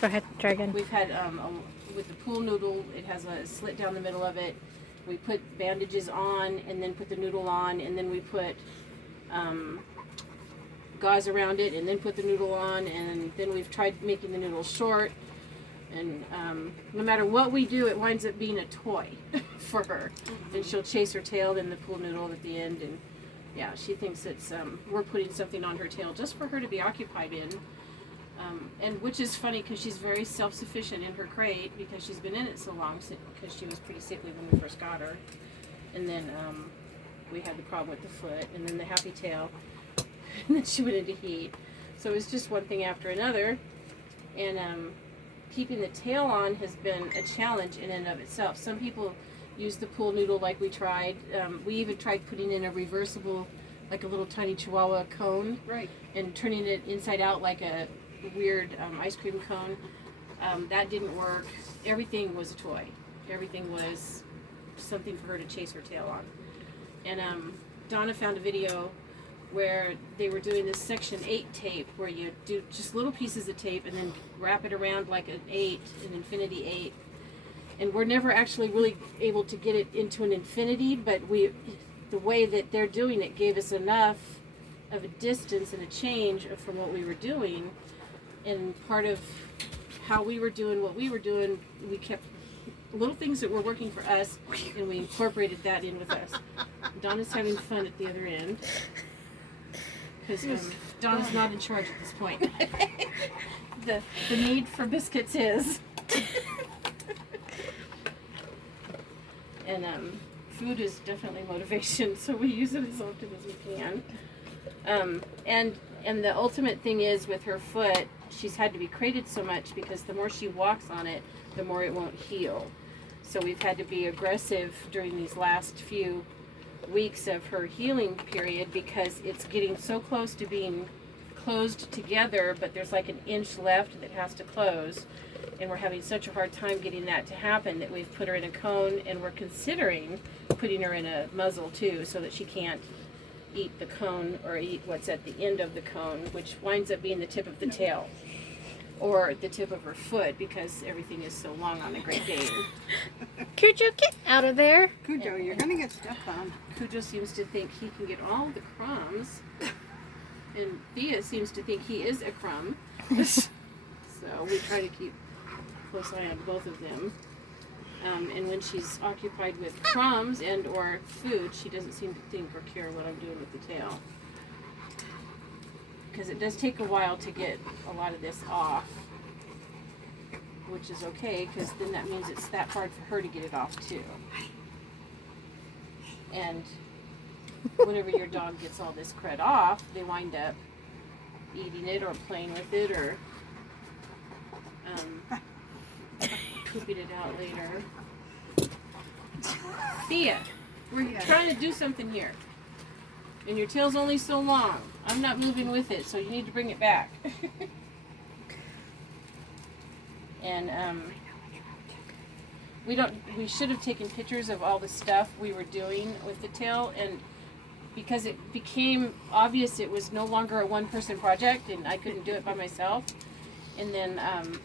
Go ahead, try again. We've had, with the pool noodle, it has a slit down the middle of it. We put bandages on and then put the noodle on, and then we put gauze around it and then put the noodle on, and then we've tried making the noodle short. And no matter what we do, it winds up being a toy for her. And she'll chase her tail in the pool noodle at the end. And yeah, she thinks it's we're putting something on her tail just for her to be occupied in. And which is funny because she's very self-sufficient in her crate because she's been in it so long, because she was pretty sickly when we first got her. And then we had the problem with the foot, and then the happy tail, and then she went into heat. So it was just one thing after another. And keeping the tail on has been a challenge in and of itself. Some people use the pool noodle like we tried. We even tried putting in a reversible, like a little tiny Chihuahua cone, Right. and turning it inside out like a weird ice cream cone. That didn't work. Everything was a toy. Everything was something for her to chase her tail on. And Donna found a video where they were doing this section 8 tape, where you do just little pieces of tape and then wrap it around like an infinity 8. And we're never actually really able to get it into an infinity, but the way that they're doing it gave us enough of a distance and a change from what we were doing. And part of how we were doing what we were doing, we kept little things that were working for us, and we incorporated that in with us. Donna's having fun at the other end, because Donna's not in charge at this point. the need for biscuits is. And food is definitely motivation, so we use it as often as we can. And the ultimate thing is, with her foot, she's had to be crated so much because the more she walks on it, the more it won't heal. So we've had to be aggressive during these last few weeks of her healing period, because it's getting so close to being closed together, but there's like an inch left that has to close, and we're having such a hard time getting that to happen that we've put her in a cone, and we're considering putting her in a muzzle too, so that she can't eat the cone or eat what's at the end of the cone, which winds up being the tip of the tail or the tip of her foot, because everything is so long on the Great Dane. Cujo, get out of there. Cujo, you're gonna get stepped on. Cujo seems to think he can get all the crumbs, and Theia seems to think he is a crumb. So we try to keep a close eye on both of them. And when she's occupied with crumbs and or food, she doesn't seem to think or care what I'm doing with the tail. Because it does take a while to get a lot of this off, which is okay, because then that means it's that hard for her to get it off too. And whenever your dog gets all this crud off, they wind up eating it or playing with it or pooping it out later. Theia, we're trying to do something here. And your tail's only so long. I'm not moving with it, so you need to bring it back. And we should have taken pictures of all the stuff we were doing with the tail, and because it became obvious it was no longer a one-person project and I couldn't do it by myself. And then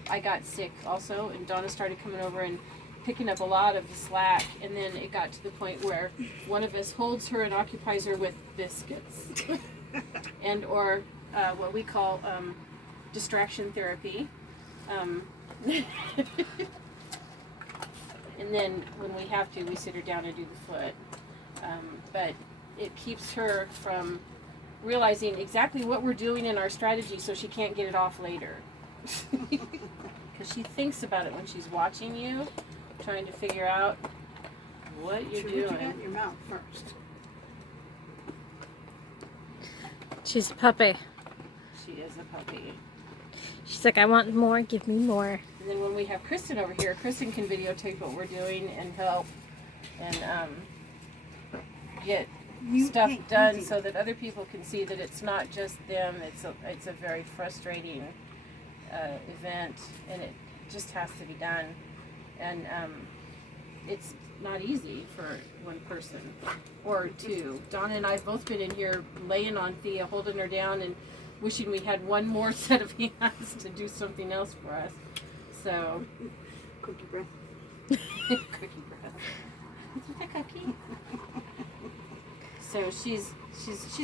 I got sick also, and Donna started coming over and picking up a lot of the slack, and then it got to the point where one of us holds her and occupies her with biscuits and or what we call distraction therapy. And then when we have to, we sit her down and do the foot. But it keeps her from realizing exactly what we're doing in our strategy, so she can't get it off later. Because she thinks about it when she's watching you, trying to figure out what you're doing. You got in your mouth first. She's a puppy. She is a puppy. She's like, I want more, give me more. And then when we have Kristen over here, Kristen can videotape what we're doing and help and get stuff done so that other people can see that it's not just them. It's a very frustrating event, and it just has to be done. And it's not easy for one person or two. Donna and I have both been in here laying on Theia, holding her down, and wishing we had one more set of hands to do something else for us. So, Cookie breath. cookie breath. Is it a cookie? So she's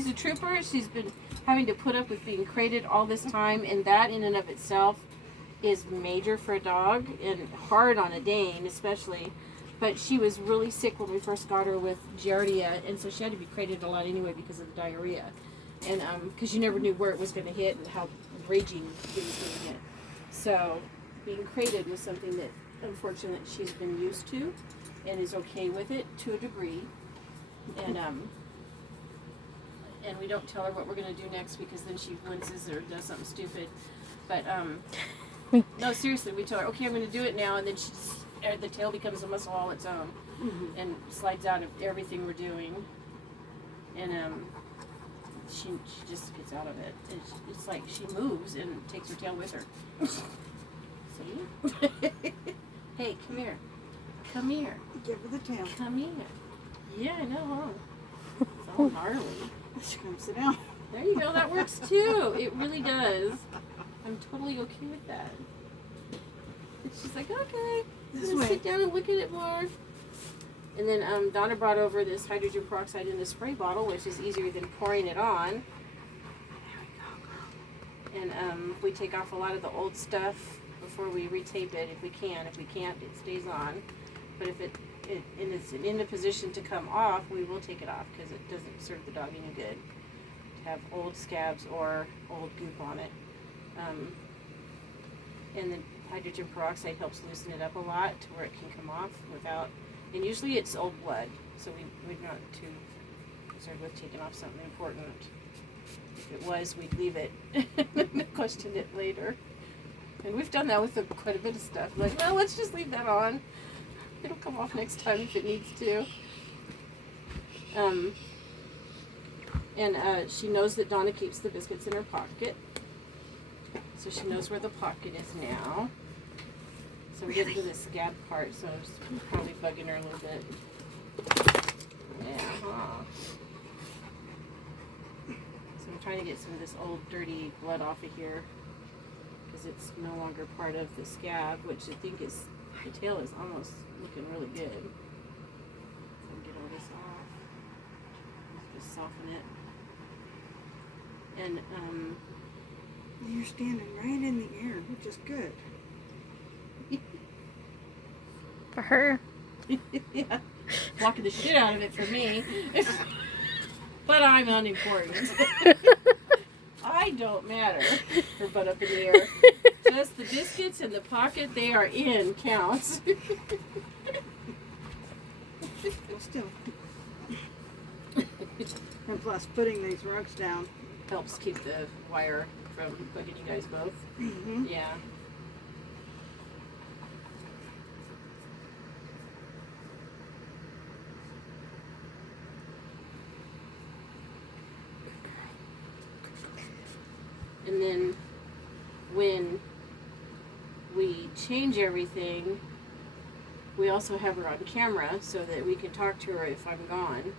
a trooper. She's been having to put up with being crated all this time, and that in and of itself is major for a dog and hard on a Dane especially. But she was really sick when we first got her with Giardia, and so she had to be crated a lot anyway because of the diarrhea, and because you never knew where it was going to hit and how raging it was going to hit. So being crated was something that unfortunately she's been used to and is okay with it to a degree, and we don't tell her what we're going to do next because then she winces or does something stupid. But no, seriously, we tell her, okay, I'm going to do it now, and then the tail becomes a muscle all its own and slides out of everything we're doing, and she just gets out of it. It's like she moves and takes her tail with her. See? Hey, come here. Come here. Give her the tail. Come here. Yeah, I know, huh? It's all gnarly. She comes sit down. There you go. That works too. It really does. I'm totally okay with that. And she's like, okay, I'm gonna sit down and look at it more. And then Donna brought over this hydrogen peroxide in a spray bottle, which is easier than pouring it on. And we take off a lot of the old stuff before we retape it, if we can. If we can't, it stays on. But if it's in a position to come off, we will take it off because it doesn't serve the dog any good to have old scabs or old goop on it. And the hydrogen peroxide helps loosen it up a lot to where it can come off without, and usually it's old blood, so we're not too concerned with taking off something important. If it was, we'd leave it and question it later. And we've done that with quite a bit of stuff. Like, well, let's just leave that on. It'll come off next time if it needs to. She knows that Donna keeps the biscuits in her pocket. So she knows where the pocket is now. So we're getting to the scab part, so it's probably bugging her a little bit. Yeah, huh? So I'm trying to get some of this old dirty blood off of here because it's no longer part of the scab, which I think is, the tail is almost looking really good. So get all this off. Just soften it. And You're standing right in the air, which is good. For her. yeah, blocking the shit out of it for me. But I'm unimportant. I don't matter for butt up in the air. Just the biscuits in the pocket they are in counts. Still. And plus, putting these rugs down Helps keep the wire from bugging you guys both. Mm-hmm. Yeah. And then when we change everything, we also have her on camera so that we can talk to her if I'm gone.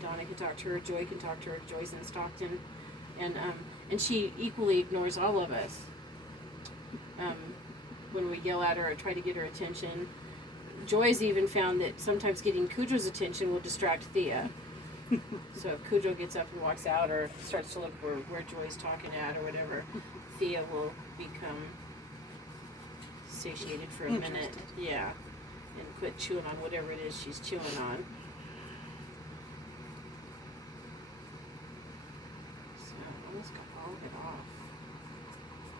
Donna can talk to her, Joy can talk to her, Joy's in Stockton. And she equally ignores all of us when we yell at her or try to get her attention. Joy's even found that sometimes getting Cujo's attention will distract Theia. So if Cujo gets up and walks out or starts to look where Joy's talking at or whatever, Theia will become satiated for a minute. Yeah. And quit chewing on whatever it is she's chewing on. So I almost got all of it off.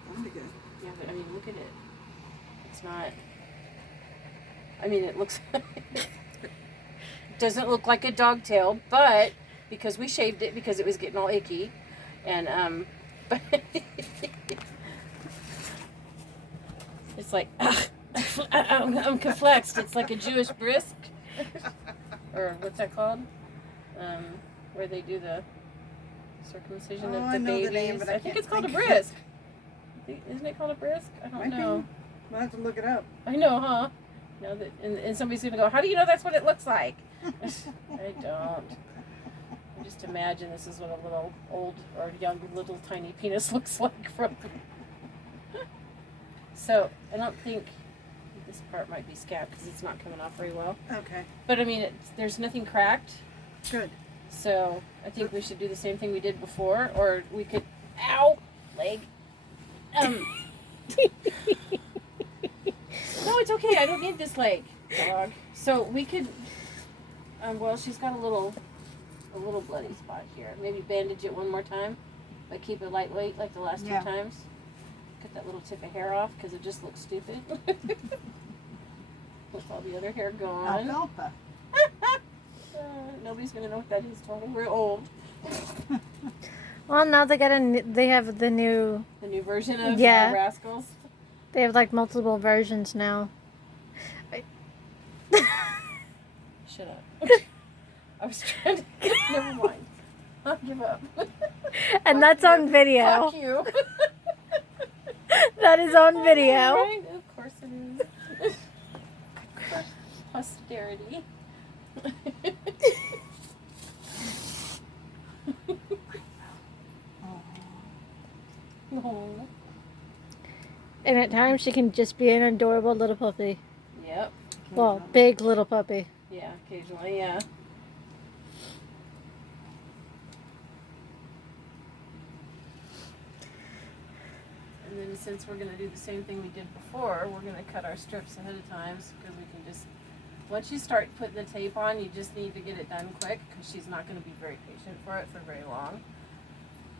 That'll be good. Yeah, but I mean, look at it. It's not. I mean, it looks. Doesn't look like a dog tail, but because we shaved it because it was getting all icky, and but it's like I'm conflexed. It's like a Jewish brisk, or what's that called? Where they do the circumcision of I the know babies. the name, but I think can't it's called a think of it. brisk. Isn't it called a brisk? I don't Might be. know. We'll have to look it up. I know, huh? You know that, and somebody's gonna go, how do you know that's what it looks like? I don't. Just imagine this is what a little old or young little tiny penis looks like from. So I don't think this part might be scabbed because it's not coming off very well. Okay. But I mean, there's nothing cracked. Good. So I think we should do the same thing we did before, or we could. Ow, leg. No, it's okay. I don't need this leg, dog. So we could. Well, she's got a little bloody spot here. Maybe bandage it one more time, but keep it lightweight like the last two times. Cut that little tip of hair off because it just looks stupid. With all the other hair gone. Alfalfa. Nobody's gonna know what that is, Tony. We're old. Well, now they have the new version of Rascals. They have like multiple versions now. Shut up. I was trying to. Never mind. I'll give up. And that's on video. Fuck you. That is on video. Right? Of course it is. Posterity. Oh. And at times she can just be an adorable little puppy. Yep. Well, big little puppy. Yeah, occasionally, yeah. And then since we're going to do the same thing we did before, we're going to cut our strips ahead of time because we can just, once you start putting the tape on, you just need to get it done quick because she's not going to be very patient for it for very long.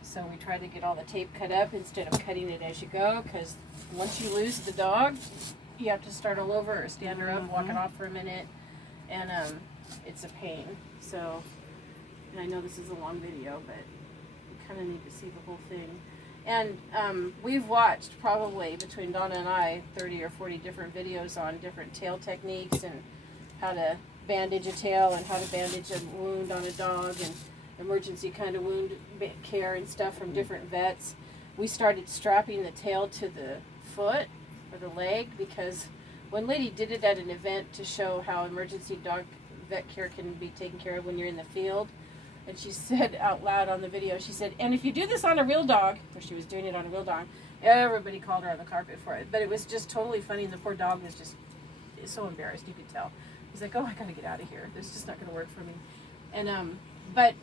So we try to get all the tape cut up instead of cutting it as you go because once you lose the dog, you have to start all over or stand her up, walk it off for a minute, and it's a pain. So, and I know this is a long video, but you kind of need to see the whole thing. And we've watched probably between Donna and I 30 or 40 different videos on different tail techniques and how to bandage a tail and how to bandage a wound on a dog and emergency kind of wound care and stuff from different vets. We started strapping the tail to the foot or the leg because one lady did it at an event to show how emergency dog vet care can be taken care of when you're in the field. And she said out loud on the video, she said, and if you do this on a real dog, or she was doing it on a real dog, everybody called her on the carpet for it. But it was just totally funny, and the poor dog was just so embarrassed, you could tell. He's like, oh, I gotta get out of here. This is just not gonna work for me. And, but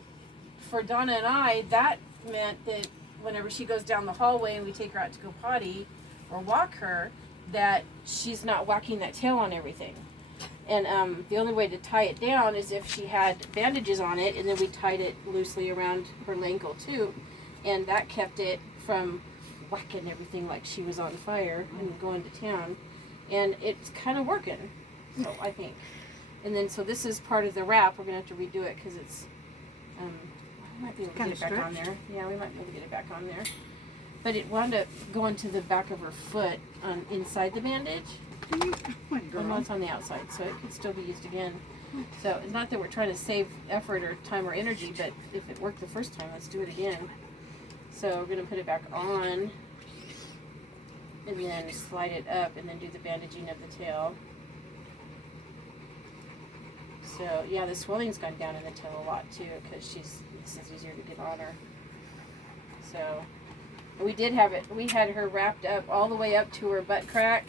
for Donna and I, that meant that whenever she goes down the hallway and we take her out to go potty or walk her, that she's not whacking that tail on everything. And the only way to tie it down is if she had bandages on it, and then we tied it loosely around her ankle too, and that kept it from whacking everything like she was on fire and going to town. And it's kind of working, so I think. And then so this is part of the wrap. We're gonna have to redo it because it's we might be able to get it back on there. Yeah, we might be able to get it back on there. But it wound up going to the back of her foot on inside the bandage. And it's on the outside, so it could still be used again. So it's not that we're trying to save effort or time or energy, but if it worked the first time, let's do it again. So we're going to put it back on, and then slide it up, and then do the bandaging of the tail. So yeah, the swelling's gone down in the tail a lot too, because this is easier to get on her. So we did have it. We had her wrapped up all the way up to her butt crack.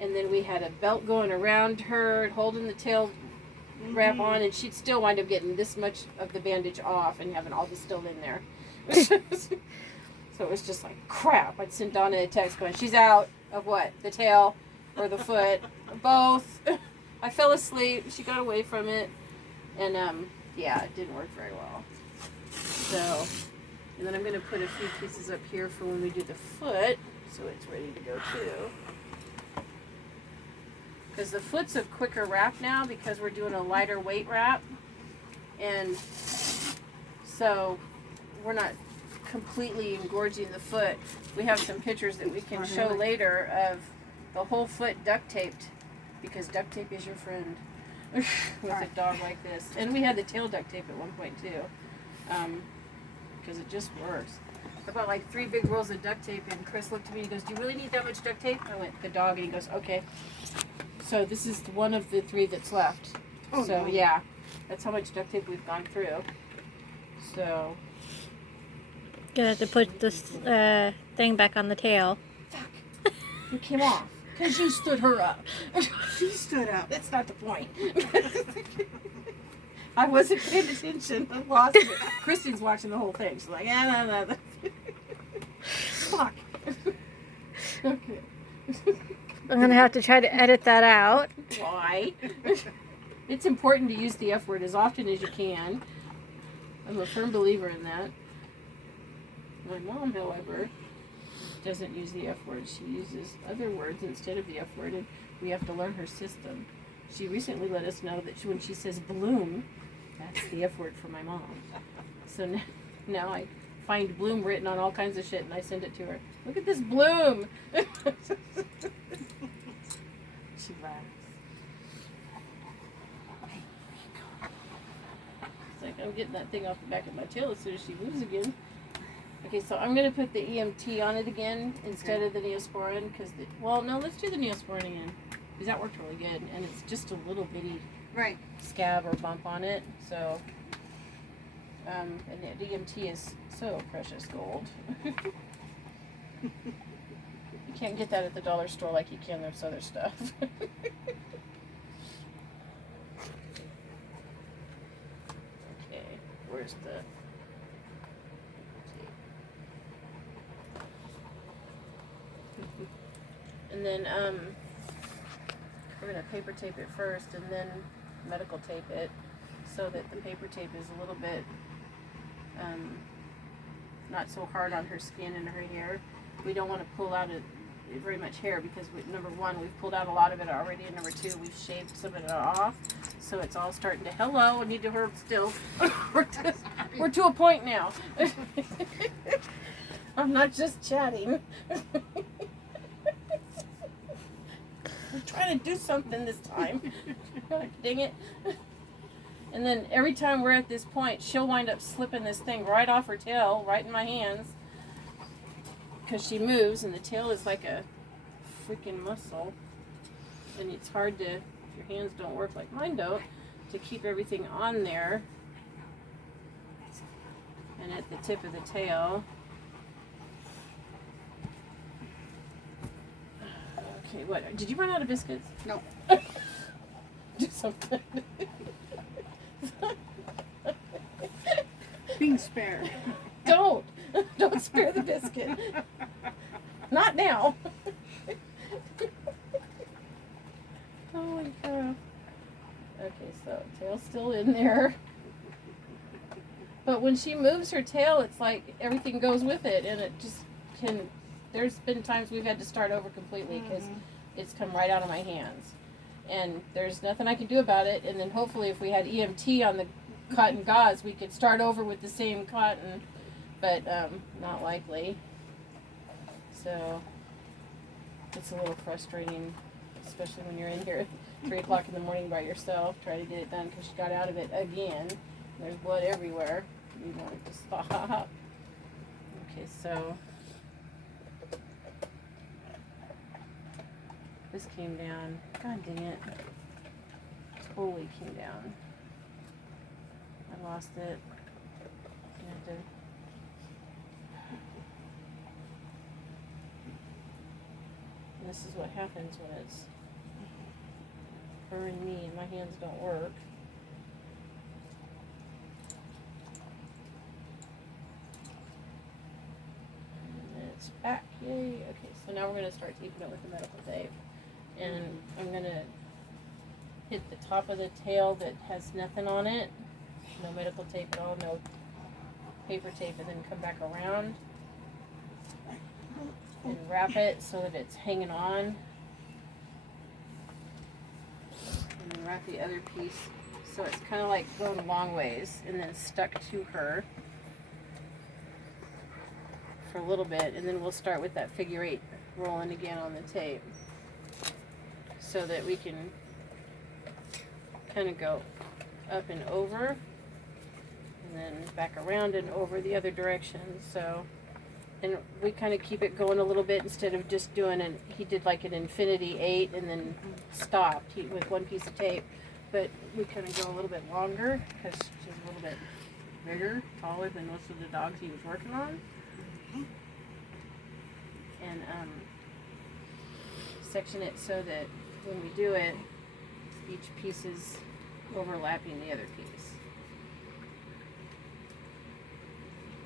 And then we had a belt going around her, holding the tail wrap on, and she'd still wind up getting this much of the bandage off and having all this still in there. So it was just like, crap. I'd send Donna a text going, she's out of what? The tail or the foot? Both. I fell asleep. She got away from it. And, yeah, it didn't work very well. So, and then I'm going to put a few pieces up here for when we do the foot, so it's ready to go too. Because the foot's a quicker wrap now because we're doing a lighter weight wrap. And so we're not completely engorging the foot. We have some pictures that we can show later of the whole foot duct taped because duct tape is your friend with a dog like this. And we had the tail duct tape at one point too because it just works. I bought like 3 big rolls of duct tape and Chris looked at me and he goes, do you really need that much duct tape? I went, the dog, and he goes, okay. So this is one of the 3 that's left. Oh, so no. Yeah, that's how much duct tape we've gone through. So, Gonna have to put this thing back on the tail. fuck. It came off. Because you stood her up. She stood up. That's not the point. I wasn't paying attention. I lost it. Kristen's watching the whole thing. She's like, no. Fuck. Okay. I'm gonna have to try to edit that out. Why? It's important to use the F word as often as you can. I'm a firm believer in that. My mom, however, doesn't use the F word. She uses other words instead of the F word, and we have to learn her system. She recently let us know that when she says bloom, that's the F word for my mom. So now I find bloom written on all kinds of shit, and I send it to her. Look at this bloom! She laughs. It's like, I'm getting that thing off the back of my tail as soon as she moves again. Okay, so I'm going to put the EMT on it again instead of the Neosporin, because, well, no, let's do the Neosporin again, because that worked really good, and it's just a little bitty scab or bump on it, so, and the EMT is so precious gold. You can't get that at the dollar store like you can this other stuff. Okay, where's the... And then we're going to paper tape it first and then medical tape it so that the paper tape is a little bit not so hard on her skin and her hair. We don't want to pull out very much hair because number one, we've pulled out a lot of it already, and number two, we've shaved some of it off, so it's all starting to, hello, I need to hurt still. We're to a point now. I'm not just chatting. I'm trying to do something this time. Dang it. And then every time we're at this point, she'll wind up slipping this thing right off her tail, right in my hands. Because she moves, and the tail is like a freaking muscle. And it's hard to, if your hands don't work like mine don't, to keep everything on there. And at the tip of the tail. Okay, what? Did you run out of biscuits? No. Do something. Being spared. Don't spare the biscuit. Not now. Holy cow. Okay, so tail's still in there. But when she moves her tail, it's like everything goes with it, and it just can. There's been times we've had to start over completely because it's come right out of my hands. And there's nothing I can do about it. And then hopefully if we had EMT on the cotton gauze, we could start over with the same cotton. But not likely. So it's a little frustrating, especially when you're in here at 3 o'clock in the morning by yourself trying to get it done because she got out of it again. There's blood everywhere. You want it to stop. Okay, so this came down. God dang it. Totally came down. I lost it. I had to. And this is what happens when it's her and me and my hands don't work. And it's back. Yay. Okay, so now we're going to start taping it with the medical tape. And I'm going to hit the top of the tail that has nothing on it. No medical tape at all, no paper tape, and then come back around and wrap it so that it's hanging on. And then wrap the other piece so it's kind of like going a long ways and then stuck to her for a little bit, and then we'll start with that figure 8 rolling again on the tape so that we can kind of go up and over and then back around and over the other direction. So, and we kind of keep it going a little bit instead of just doing he did like an infinity 8 and then stopped with one piece of tape, but we kind of go a little bit longer because she's a little bit bigger, taller than most of the dogs he was working on. And section it so that when we do it, each piece is overlapping the other piece.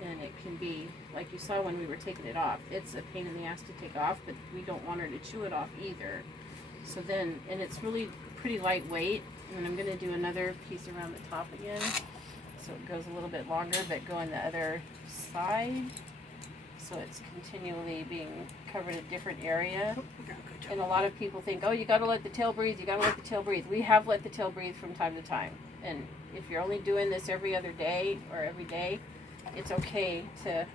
And it can be, like you saw when we were taking it off, it's a pain in the ass to take off, but we don't want her to chew it off either. So then, and it's really pretty lightweight, and I'm going to do another piece around the top again, so it goes a little bit longer, but go on the other side, so it's continually being covered a different area. And a lot of people think, oh, you got to let the tail breathe, you got to let the tail breathe. We have let the tail breathe from time to time, and if you're only doing this every other day or every day, it's okay to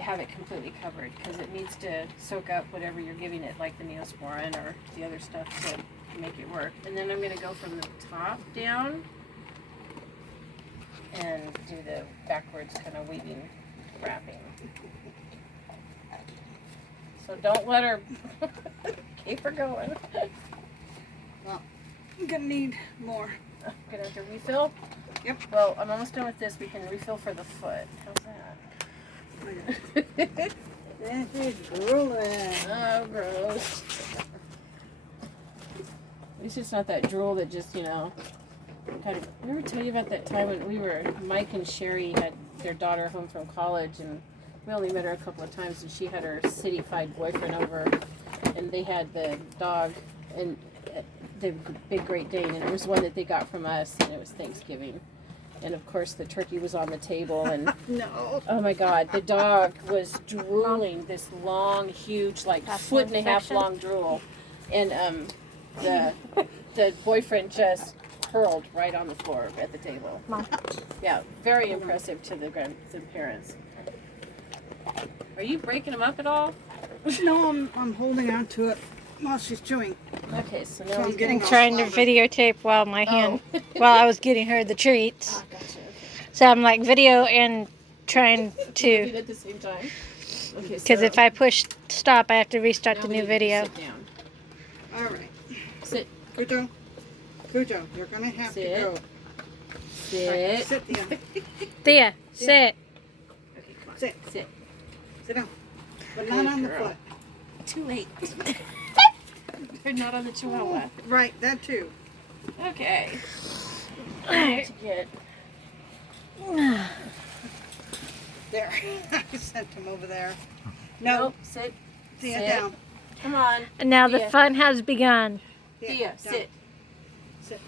have it completely covered, because it needs to soak up whatever you're giving it, like the Neosporin or the other stuff, to make it work. And then I'm going to go from the top down and do the backwards kind of weaving wrapping. So don't let her keep her going. Well, I'm gonna need more. Gonna have to refill? Yep. Well, I'm almost done with this. We can refill for the foot. How's that? That is drooling. Oh, gross. At least it's not that drool that just, kind of. Did I ever tell you about that time when Mike and Sherry had their daughter home from college, and we only met her a couple of times, and she had her city-fied boyfriend over, and they had the dog, and the big Great Dane, and it was one that they got from us, and it was Thanksgiving. And of course the turkey was on the table, and No. oh my God, the dog was drooling this long, huge, like foot and a half long drool, and the boyfriend just hurled right on the floor at the table. Mom. Yeah, very impressive to the parents. Are you breaking them up at all? No, I'm holding on to it while she's chewing. Okay, so So now I'm we getting I'm trying to videotape while my hand, while I was getting her the treats. Ah, gotcha. Okay. So I'm like video and trying Do to, it at the same time. Okay. because if I push stop, I have to restart the we new need video. To sit down. All right. Sit. Cujo, you're gonna have Sit. to go. Sit. Sit down. Thea, sit. Okay, come on. Sit. Sit. Sit down. But Good not on the girl. foot. Too late. You're not on the Chihuahua. Right, that too. Okay. Alright. To get. There. I sent him over there. No. Nope. Sit. Thea, Sit. down. Come on. And now the Thea. fun has begun. Thea, down. sit. Sit.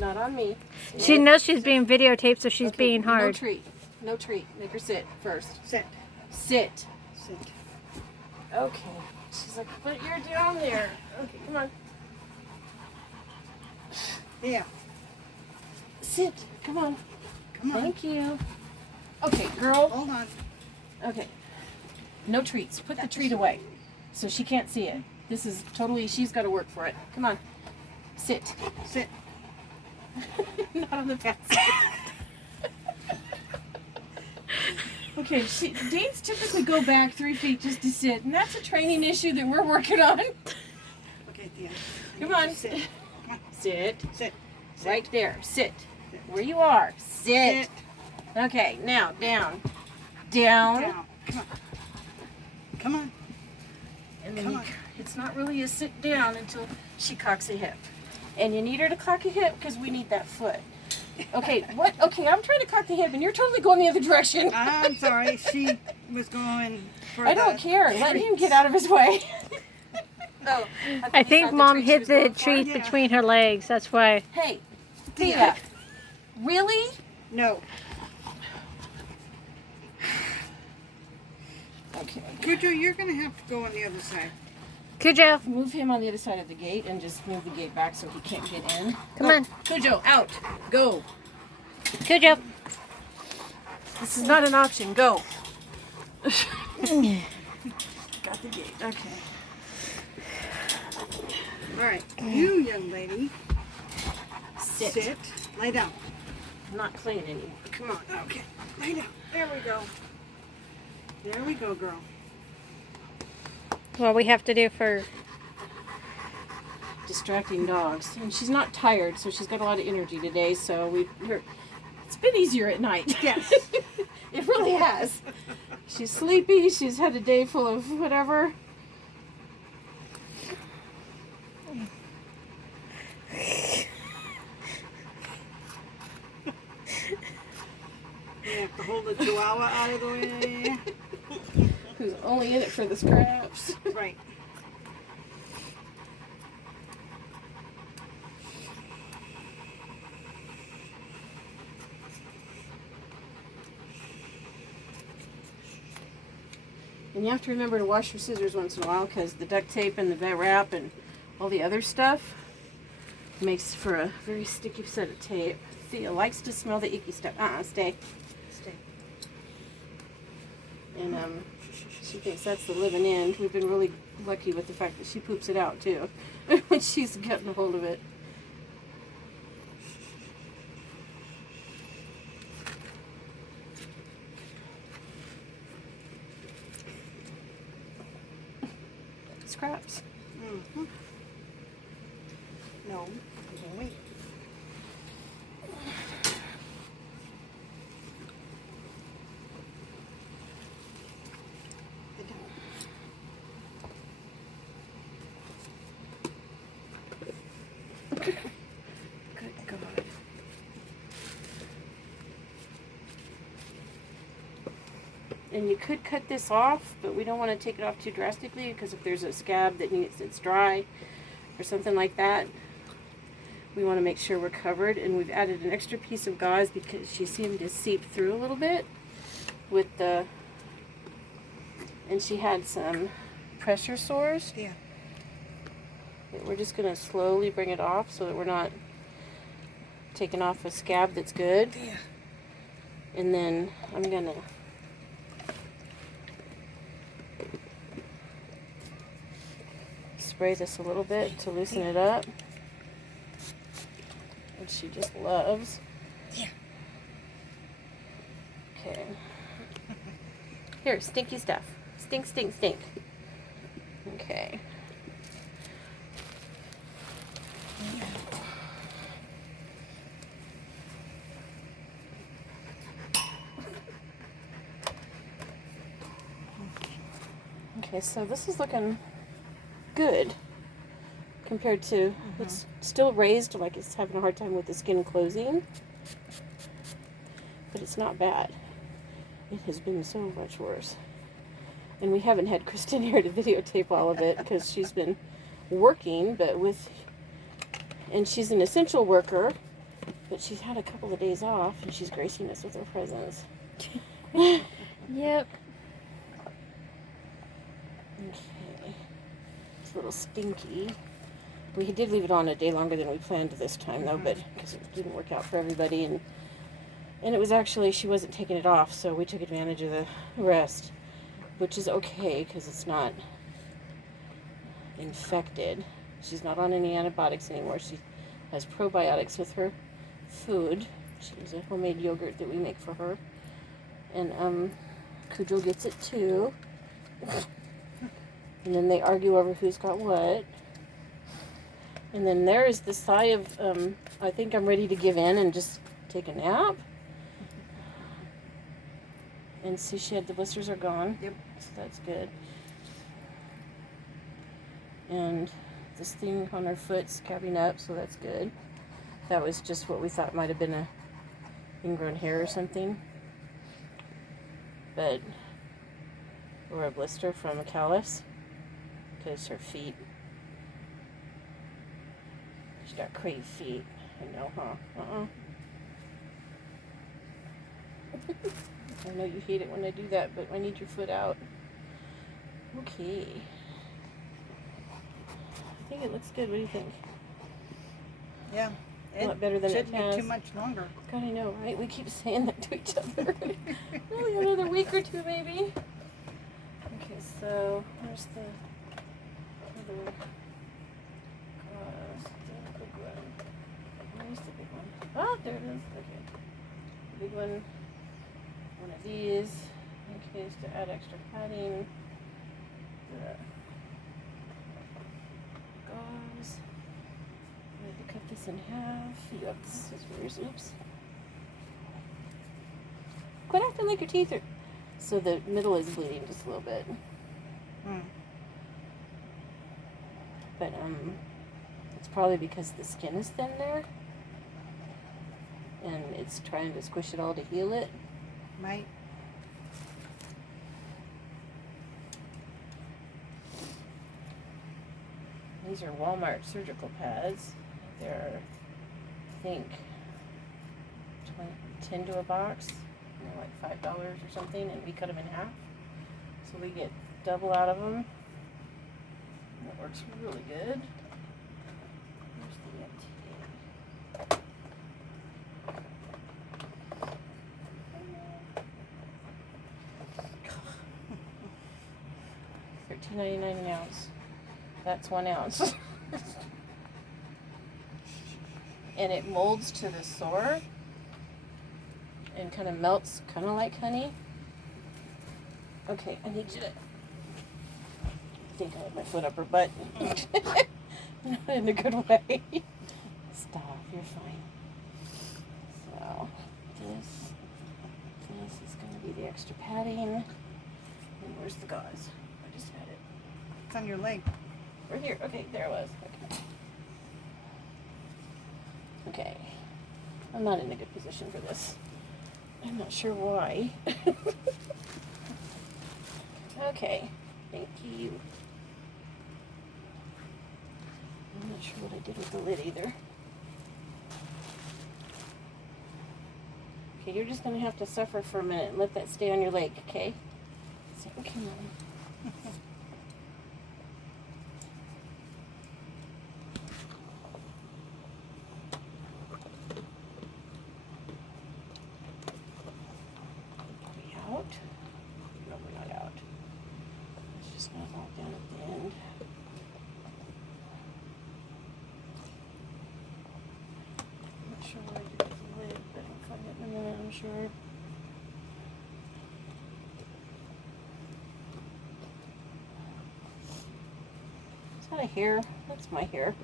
Not on me. She Sit. knows she's being videotaped, so she's Okay, being hard. No treat. No treat. Make her sit first. Sit. Sit. Sit. Okay. She's like, but you're down there. Okay, come on. Yeah. Sit. Come on. Come on. Thank you. Okay, girl. Hold on. Okay. No treats. Put the treat away so she can't see it. This is totally, she's got to work for it. Come on. Sit. Sit. Not on the bad side. Okay, Danes typically go back 3 feet just to sit, and that's a training issue that we're working on. Okay, Thea. Come on. Sit. Come on. Sit. Sit. Right there. Sit. Where you are. Sit. Sit. Okay, now down. Down. Down. Come on. Come on. And then Come you, on. it's not really a sit down until she cocks a hip. And you need her to cock a hip because we need that foot. Okay, what? Okay, I'm trying to cock the hip and you're totally going the other direction. I'm sorry. She was going for I don't care. Let him get out of his way. Oh, I think Mom hit the treat Yeah. between her legs. That's why. Hey, Thea. Really? No. Okay. Cujo, you're going to have to go on the other side. Cujo, Move him on the other side of the gate and just move the gate back so he can't get in. come on. Cujo, out. Go. Cujo. This is not an option. Go. Got the gate. Okay. All right. You, young lady, Sit. sit. Lay down. I'm not playing anymore. Come on. Okay. Lay down. There we go. There we go, girl. What we have to do for. Distracting dogs. And she's not tired, so she's got a lot of energy today. So It's been easier at night. Yes. It really has. She's sleepy. She's had a day full of whatever. You have to hold the chihuahua out of the way. Who's only in it for the scraps. Right. And you have to remember to wash your scissors once in a while because the duct tape and the vet wrap and all the other stuff makes for a very sticky set of tape. Thea likes to smell the icky stuff. Stay. Stay. And she thinks that's the living end. We've been really lucky with the fact that she poops it out too when she's gotten a hold of it. Scraps. Mm-hmm. No. Wait. Sit down. Good God. And you could cut this off, but we don't want to take it off too drastically because if there's a scab that needs it's dry or something like that, we want to make sure we're covered. And we've added an extra piece of gauze because she seemed to seep through a little bit with the, and she had some pressure sores. Yeah. We're just going to slowly bring it off so that we're not taking off a scab that's good. Yeah. And then I'm going to spray this a little bit to loosen it up. Which she just loves. Yeah. Okay. Here, stinky stuff. Stink, stink, stink. Okay. Okay, so this is looking good compared to it's still raised, like it's having a hard time with the skin closing, but it's not bad. It has been so much worse, and we haven't had Kristen here to videotape all of it because she's been working, and she's an essential worker, but she's had a couple of days off and she's gracing us with her presence. Yep. Okay, it's a little stinky. We did leave it on a day longer than we planned this time, though, but because it didn't work out for everybody, and it was actually, she wasn't taking it off, so we took advantage of the rest, which is okay because it's not infected. She's not on any antibiotics anymore. She has probiotics with her food. She has a homemade yogurt that we make for her, and Cujo gets it too. And then they argue over who's got what. And then there is the sigh of, I think I'm ready to give in and just take a nap. And see, the blisters are gone. Yep. So that's good. And this thing on her foot's capping up, so that's good. That was just what we thought might have been a ingrown hair or something. But, or a blister from a callus. Because her feet, she's got crave feet. I know, huh? I know you hate it when I do that, but I need your foot out. Okay. I think it looks good. What do you think? Yeah. A lot better than it shouldn't has. be too much longer. God, I know, right? We keep saying that to each other. Really, another week or two, maybe. Okay, so where's the other the big one? Where's the big one? Oh, there it is. Okay. The big one. One of these. In case to add extra padding. The gauze. I have to cut this in half. You have the scissors. Oops. quit acting like your teeth are. So the middle is bleeding just a little bit. But it's probably because the skin is thin there, and it's trying to squish it all to heal it. Might. These are Walmart surgical pads. They're, I think, 10 to a box. They're like $5 or something, and we cut them in half. So we get double out of them. That works really good. Here's the empty. $13.99 an ounce. That's 1 ounce. And it molds to the sore and kind of melts, kind of like honey. Okay, I need you to. I think I have my foot up her butt. Not in a good way. Stop, you're fine. So, this is going to be the extra padding. And where's the gauze? I just had it. It's on your leg. Right here. Okay, there it was. Okay. I'm not in a good position for this. I'm not sure why. Okay. Thank you. I'm not sure what I did with the lid either. Okay, you're just going to have to suffer for a minute and let that stay on your leg, okay? So, okay, Mom. Out. No, we're not out. It's just going to lock down at the end. I'm not sure what I did with the lid, but I'll find it in a minute, I'm sure. Is that a hair? That's my hair.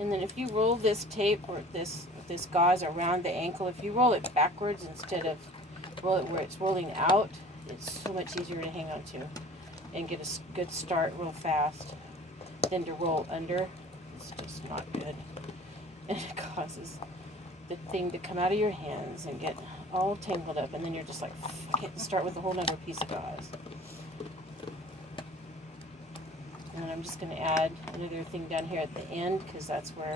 And then if you roll this tape or this gauze around the ankle, if you roll it backwards instead of roll it where it's rolling out, it's so much easier to hang on to and get a good start real fast than to roll under. It's just not good. And it causes the thing to come out of your hands and get all tangled up, and then you're just like, I can't start with a whole nother piece of gauze. And then I'm just going to add another thing down here at the end, because that's where